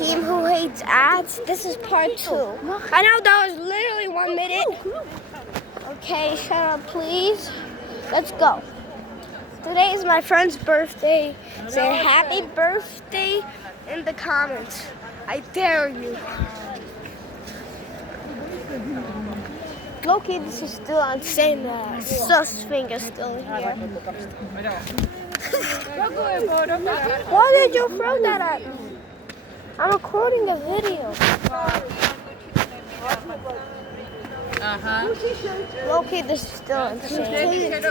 team who hates ads. This is part 2. I know that was literally 1 minute. Okay, shut up, please. Let's go. Today is my friend's birthday. Say happy birthday in the comments. I dare you. Loki, this is still insane. Sus finger still here. Why did you throw that at me? I'm recording a video. Loki, this is still insane.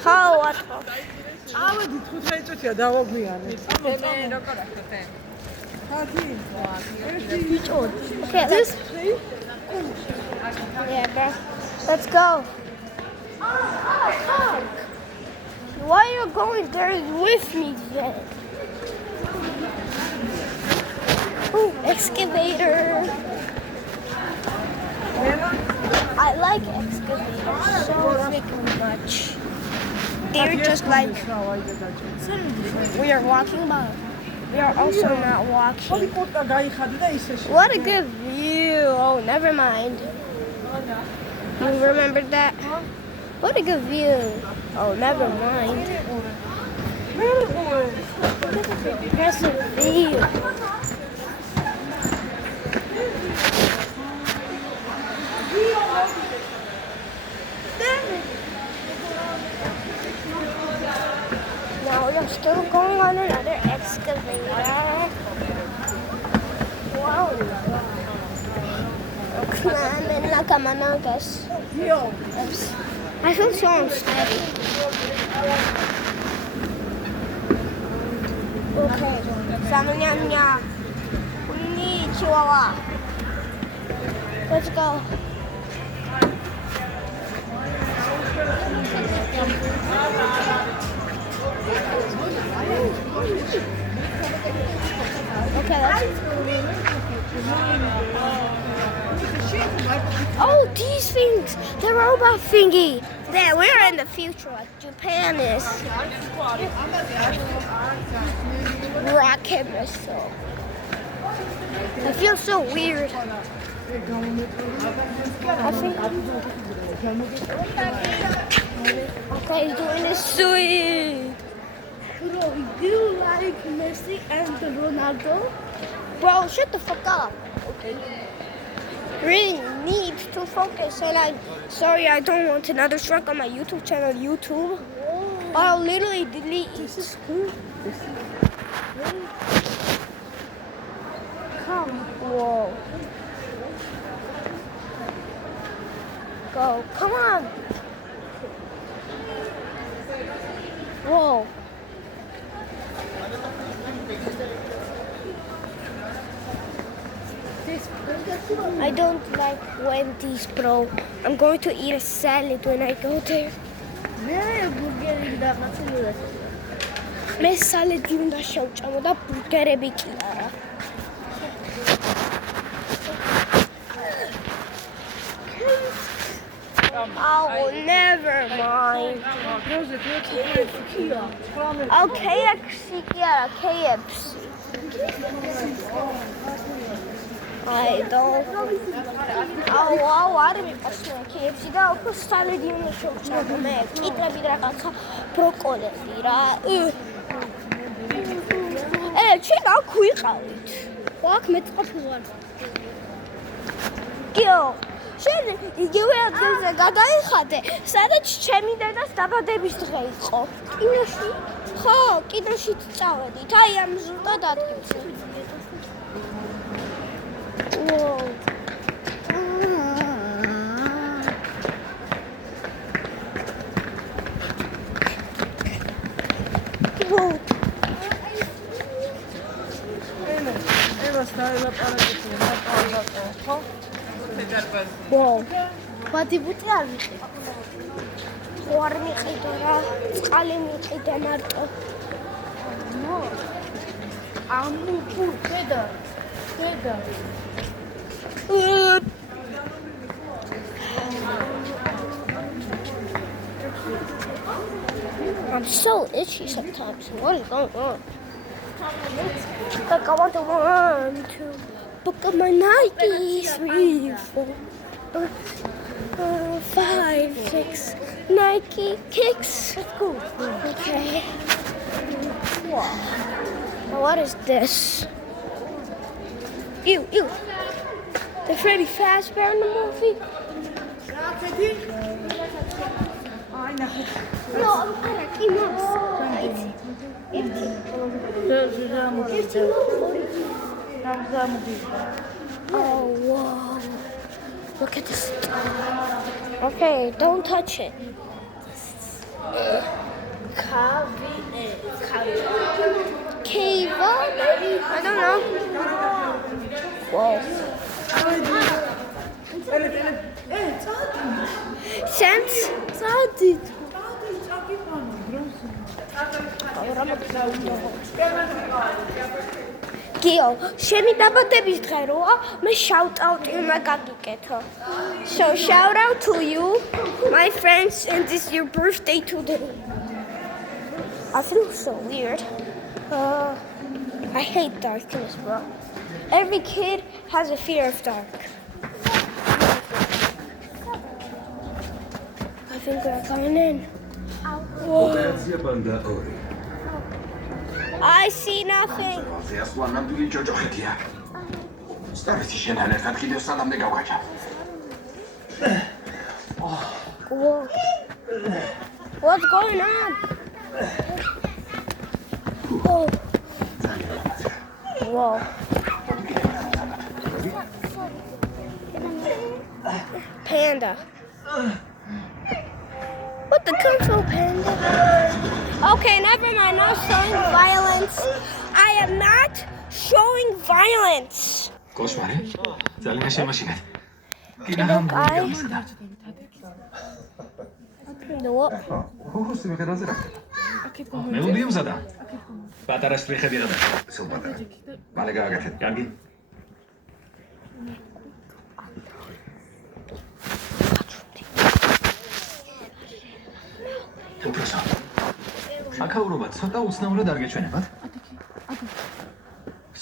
How what? Okay, yeah, bro. Let's go. Why are you going there with me then? Ooh, excavator. I like excavators so freaking much. They're just like we are walking, but we are also not walking. What a good view. Oh, never mind. You remember that? What a good view. Oh, never mind. Impressive view. Now we are still going on another excavator. Wow. I feel so unsteady. Okay. Konnichiwa. Let's go. Okay, oh, these things, the robot thingy. There, we're in the future, like Japan is. Rocket missile. I feel so weird. I think. Okay, he's doing this sweet. Bro, do you like Messi and Ronaldo? Bro, shut the fuck up. Okay. Really need to focus, and I'm sorry I don't want another strike on my YouTube channel, YouTube. Whoa. I'll literally delete it. This is cool. Come. Whoa. Go. Come on. Whoa. I don't like Wendy's, bro. I'm going to eat a salad when I go there. მე სალადი უნდა შევჭამო და ბურგერები კი არა. Oh, never mind. Oh, KFC, yeah, KFC. I don't. Oh, I didn't know KFC. Da, aku salad ini coba me. Kita bidra kata broccoli ra. Čin aku iqavit. Wak metqofuan. Kio. შენ იგივე ადგილზე გადაიხადე, სადაც ჩემი დედას დაბადების დღე იყო. კინოში? ხო, კინოში წავედით. აი ამ ზუსტად ადგილზე. Wow. What did you do? What did you do? What I'm so itchy sometimes. What is going on? Like I want to 1, 2. Book up my Nikes. 3, 4, 5, 6. Nike kicks. That's cool. Okay. Wow. Now what is this? Ew. The Freddy Fazbear in the movie? No, I'm Oh, whoa. Look at this. Okay, don't touch it. Cava, maybe? I don't know. Whoa. Sense? Gio, შენი დაბადების დღე როა, მე shout-out უნდა გაგიკეთო. So shout out to you, my friends, and this is your birthday today. I feel so weird. I hate darkness, bro. Every kid has a fear of dark. I think we're coming in. Whoa. I see nothing. Whoa. What's going on? Oh. Whoa. Panda. What the Kung Fu Panda? Okay, never mind. Not showing violence. I am not showing violence. აქაურობა ცოტა უცნაურად არ გეჩვენებათ?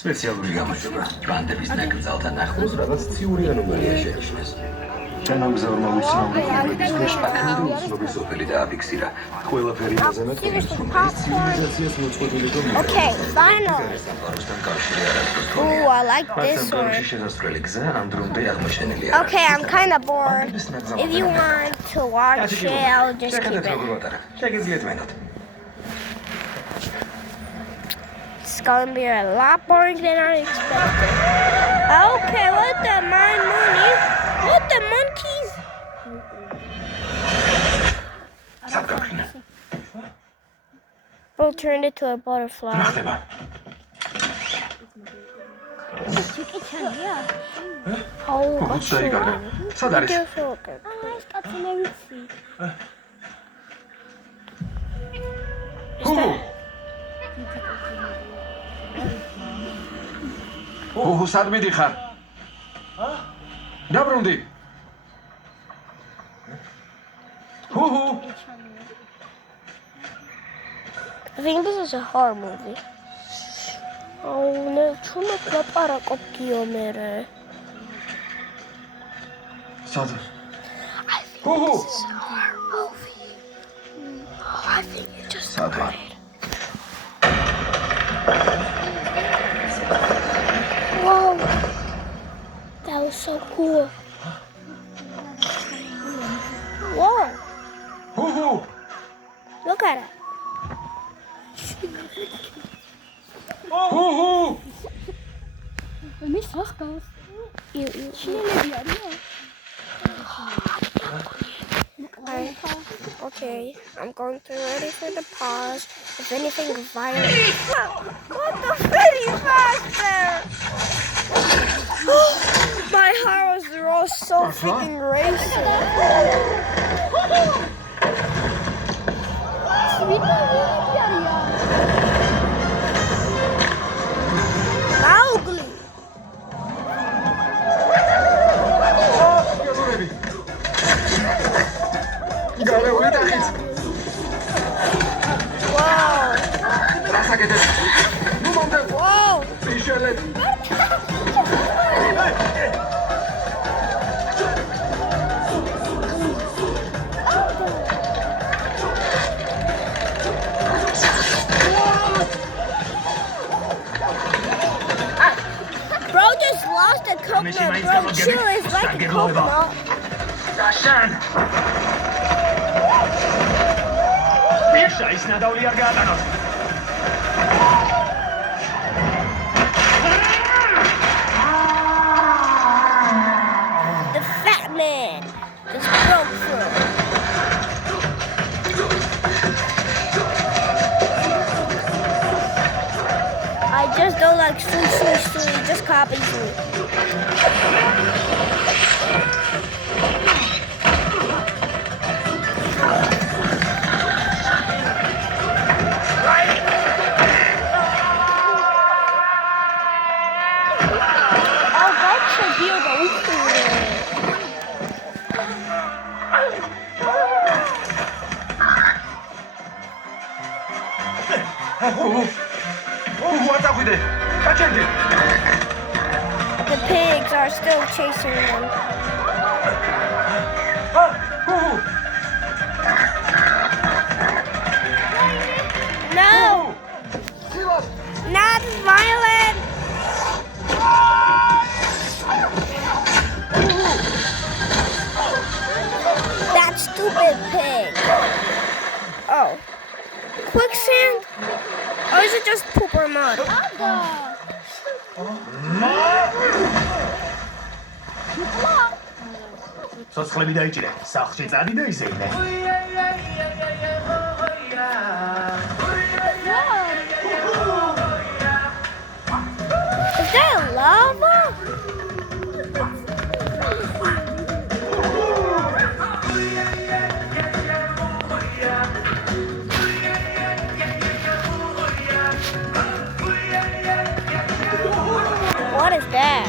სპეციალური გამოშვება. ბანდების ნაკრძალთან ახლოს რაღაც ციური ანომალია შეინიშნეს. თანამგზავრმა უცნაური პრობლემის ქვეშ აქამდე უცნობის ოფელი დააფიქსირა. ყველაფერი მიზანად ცივილიზაციას მოწყვეტილი გონია. Okay, finally. Ooh, I like this one. Okay, I'm kind of bored. If you want to watch it, I'll just keep it. It's gonna be a lot boring than I expected. Okay, what the money? What the monkeys? We'll turn it to a butterfly. Oh, what's that? Oh, sad midihar. Dabrumdi. I think this is a horror movie. Oh no, chuna para kopkiyo mere. Sad. I think this is a horror movie. I think you just cried. Whoa, that was so cool. Whoa, look at it. Okay, I'm going to ready for the pause. If anything violent. What the Freddy Fazbear? My heart was all so freaking racing. Mowgli. Wow. Bro just lost a coconut. Bro, chill is like a coconut. Dashan! Mirša, ის ნადავლი არ გაატანოთ. The fat man just broke through. I just don't like sushi. Just copies me. Oh, that's a beautiful. ვაწახვიდე. გაჩერდი. The pigs are still chasing them. No! Not violent! That stupid pig. Oh. Quicksand? Or is it just poop or mud? ცოცხლები დაიჭირე. სახლში წადი და ისეინე. Is that lava? What is that?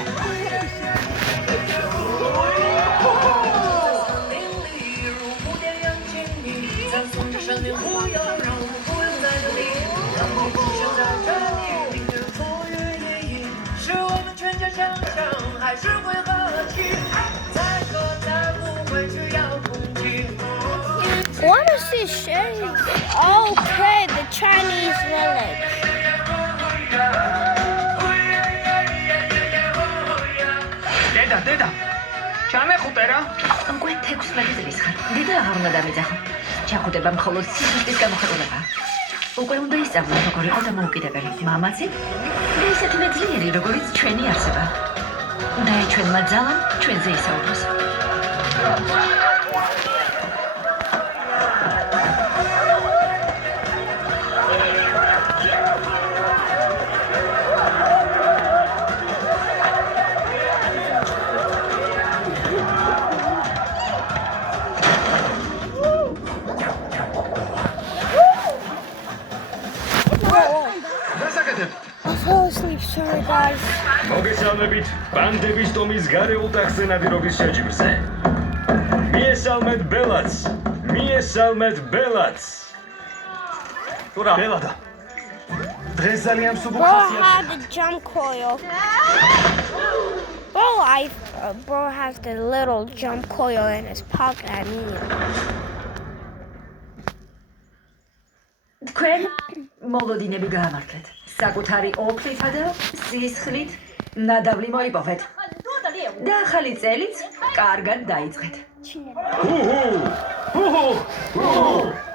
What is this shape? Okay, the Chinese village. დედა. ჩამეხუტე რა. უკვე 16 წლის ხარ. დედა აღარ უნდა დამეძახო. ჩახუტება მხოლოდ სიზუსტის გამოხატულებაა. უკვე უნდა ისწავლო როგორ იყო დამოუკიდებელი. მამაცი და ისეთივე ძლიერი, როგორიც ჩვენი არსება. და ჩვენმა ძალამ ჩვენზე ისაუბროს. I fell asleep, sorry guys. მოგესალმებით ბანდების ტომის გარეულ ტახტზე ნადირობის შეჯიბრზე. მიესალმეთ ბელაც. ტურა, ბელადა. დღეს ძალიან სუბუქ Bro ხასიათია. had the jump coil. Bro has the little jump coil in his pocket. I mean. თქვენ მოლოდინები გაამართლეთ. საკუთარი ოფლითა და სისხლით ნადავლი მოიპოვეთ. და ახალი წელიც კარგად დაიწყეთ.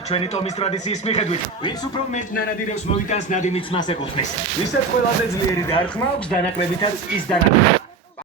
ჩვენი ტომის ტრადიციის მიხედვით, ვინც უფრო მეტ ნანადირებს მოიტანს ნადიმიც მას ეკუთვნის. ვისაც ყველაზე ძლიერი დარტყმა აქვს, დანაკლებითაც ის დანაკრება.